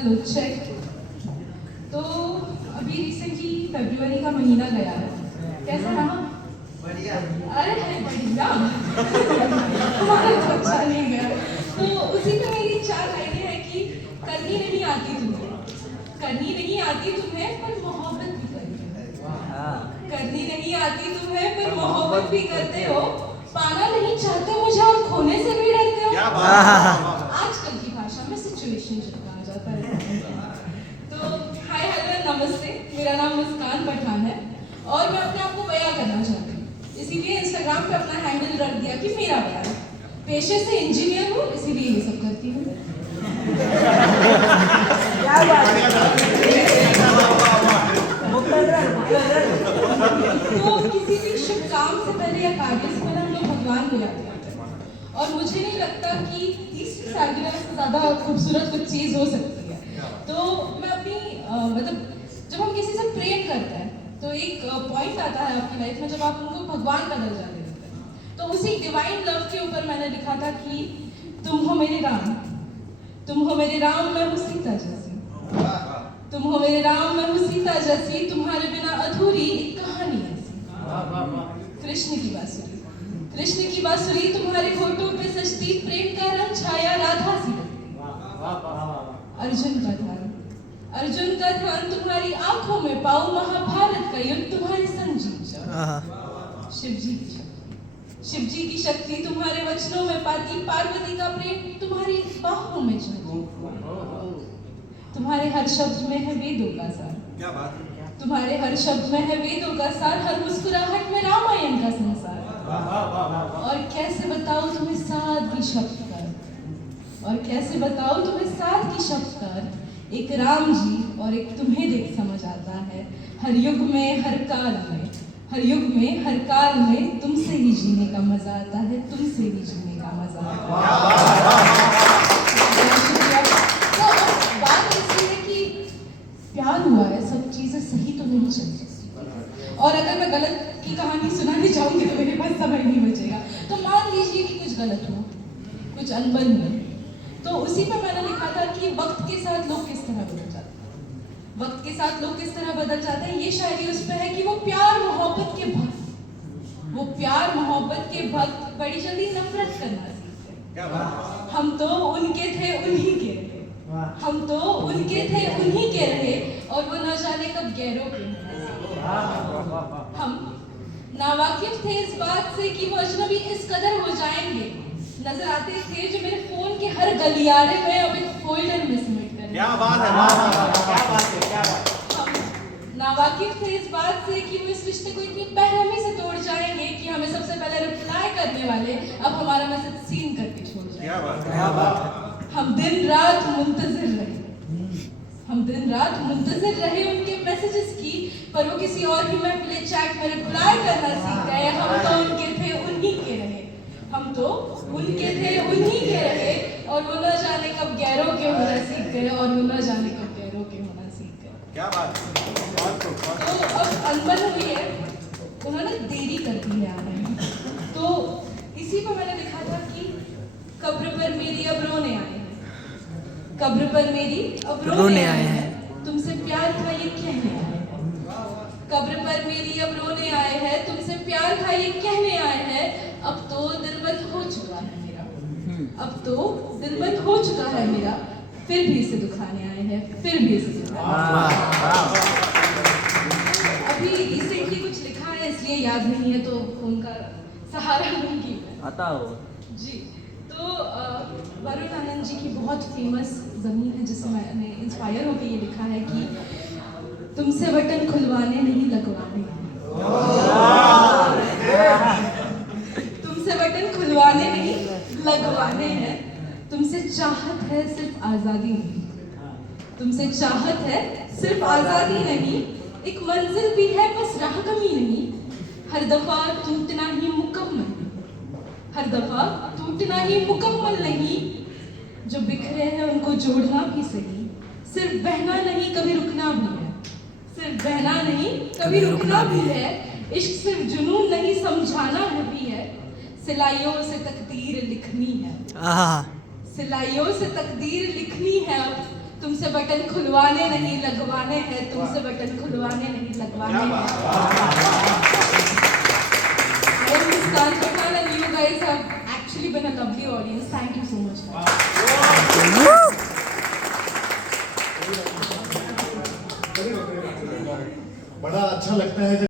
Hello check. तो अभी recently फरवरी का महीना गया है, कैसा रहा? बढ़िया। अरे बढ़िया हमारा तो अच्छा नहीं गया। तो उसी पे मेरी 4 लाइनें हैं कि करनी नहीं आती तुम्हें, करनी नहीं आती तुम्हें पर मोहब्बत भी करते हो, करनी नहीं आती तुम्हें पर मोहब्बत भी करते हो, पाना नहीं चाहते मुझे और खोने से भी डरते हो। आजकल की भाषा में सिचुएशन कहा जाता है। तो हाय हेलो नमस्ते, मेरा नाम मुस्कान पठान है और मैं अपने आप को बयां करना चाहती हूँ, इसीलिए इंस्टाग्राम पे अपना हैंडल रख दिया कि मेरा बयां। पेशे से इंजीनियर हूँ, इसीलिए ये सब करती हूँ। तो किसी भी शुभ काम से पहले या कार्य से पहले हम लोग भगवान को याद करते हैं और मुझे नहीं लगता कि 30वीं सालगिरह से ज़्यादा खूबसूरत कुछ चीज़ हो सकती है। तो मैं अपनी मतलब जब हम किसी से प्रेम करते हैं तो एक पॉइंट आता है आपकी लाइफ में जब आप उनको भगवान का दर्जा दे देते हैं। तो उसी डिवाइन लव के ऊपर मैंने लिखा था कि तुम हो मेरे राम, तुम हो मेरे राम, मैं हूँ सीता जैसी, तुम हो मेरे राम, मैं हूँ सीता जैसी, तुम्हारे बिना अधूरी एक कहानी ऐसी। कृष्ण की बांसुरी, कृष्ण की बांसुरी तुम्हारे होठों पे सजती, प्रेम का रंग छाया राधा सी। अर्जुन का ध्यान, अर्जुन का ध्यान तुम्हारी आंखों में पाऊं, महाभारत का युद्ध तुम्हारे संग जीत जाऊं। शिव जी की शक्ति, शिव जी की शक्ति तुम्हारे वचनों में पाती, पार्वती का प्रेम तुम्हारी बाहों में झूमती। तुम्हारे हर शब्द में है वेदों का सार, क्या बात है? तुम्हारे हर शब्द में है वेदों का सार, हर मुस्कुराहट में रामायण का संसार। और कैसे बताऊं तुम्हें सादगी शब्द कर, और कैसे बताऊं तुम्हें सादगी शब्द कर, एक राम जी और एक तुम्हें देख समझ आता है। हर युग में हर काल में, हर युग में हर काल में तुमसे ही जीने का मजा आता है, तुमसे ही जीने का मजा आता है। तो बात ऐसी है कि प्यार हुआ है, सब चीजें सही तो नहीं चल सकती, और अगर मैं गलत की कहानी सुनाने जाऊंगी तो मेरे पास समय नहीं बचेगा। तो मान लीजिए कि कुछ गलत हुआ, कुछ अनबन हुई, तो उसी पे मैंने लिखा था कि वक्त के साथ लोग किस तरह बदल जाते हैं, वक्त के साथ लोग किस तरह बदल जाते हैं। ये शायरी उस पे है कि वो प्यार मोहब्बत के भक्त, वो प्यार मोहब्बत के भक्त बड़ी जल्दी नफरत करना सीखते हैं। हम तो उनके थे उन्हीं के रहे, हम तो उनके थे उन्हीं के रहे, और वो न जाने कब गैरों के होना। हम नावाकिफ थे इस बात से कि वो अजनबी इस कदर हो जाएंगे, नजर आते थे जो मेरे फोन के हर गलियारे में अब एक फोल्डर में सिमट कर। क्या बात है, क्या बात है, क्या बात है। हम नावाकिफ थे इस बात से कि वो इस रिश्ते को इतनी बेरहमी से तोड़ जाएंगे कि हमें सबसे पहले रिप्लाई करने वाले अब हमारा मैसेज सीन करके छोड़ जाएंगे। क्या बात है, क्या बात है। हम दिन रात मुंतजिर रहे, हम दिन रात मुंतजिर रहे उनके मैसेजेस की, पर वो किसी और ही महफिल चैट में रिप्लाई करना सीख गए। हम तो उनके थे उन्हीं के रहे, हम तो उनके थे उन्हीं के रहे, और वो न जाने कब गैरों के होना सीख गए, और वो न जाने कब गैरों के होना सीख गए। क्या बात है। तो अब अनबन हुई है, उन्होंने देरी कर दी है आने में, तो इसी को मैंने लिखा था कि कब्र पर मेरी अब रोने आए हैं, कब्र पर मेरी अब रोने आए हैं, तुमसे प्यार था ये कहने आए हैं। कब्र पर मेरी अब रोने आए हैं, तुमसे प्यार था ये कहने आए हैं। अब तो दिलबंद हो चुका है मेरा, अब तो दिलबंद हो चुका है मेरा, फिर भी इसे दुखाने आए हैं, फिर भी इसे दुखाने। अभी रिसेंटली कुछ लिखा है इसलिए याद नहीं है, तो उनका सहारा लूंगी आता हो जी। तो वरुण आनंद जी की बहुत फेमस ज़मीन है जिससे मैंने इंस्पायर होकर ये लिखा है कि तुमसे बटन खुलवाने नहीं लगवाने, तुमसे बटन खुलवाने नहीं लगवाने हैं, तुमसे चाहत है सिर्फ आज़ादी नहीं, तुमसे चाहत है सिर्फ आज़ादी नहीं, एक मंजिल भी है बस राह कमी नहीं, हर दफ़ा टूटना ही मुकम्मल, हर दफ़ा टूटना ही मुकम्मल नहीं, जो बिखरे हैं उनको जोड़ना भी सही, सिर्फ बहना नहीं कभी रुकना भी है, सिर्फ बहना नहीं कभी रुकना भी है, इश्क सिर्फ जुनून नहीं समझाना है भी है, सिलाइयों से तकदीर लिखनी है, सिलाइयों से तकदीर लिखनी है अब तुमसे तुमसे बटन खुलवाने नहीं लगवाने हैं, तुमसे बटन खुलवाने नहीं लगवाने हैं। I am Miss Kancha Khan and you guys have actually been a lovely audience. Thank you so much. बड़ा अच्छा लगता है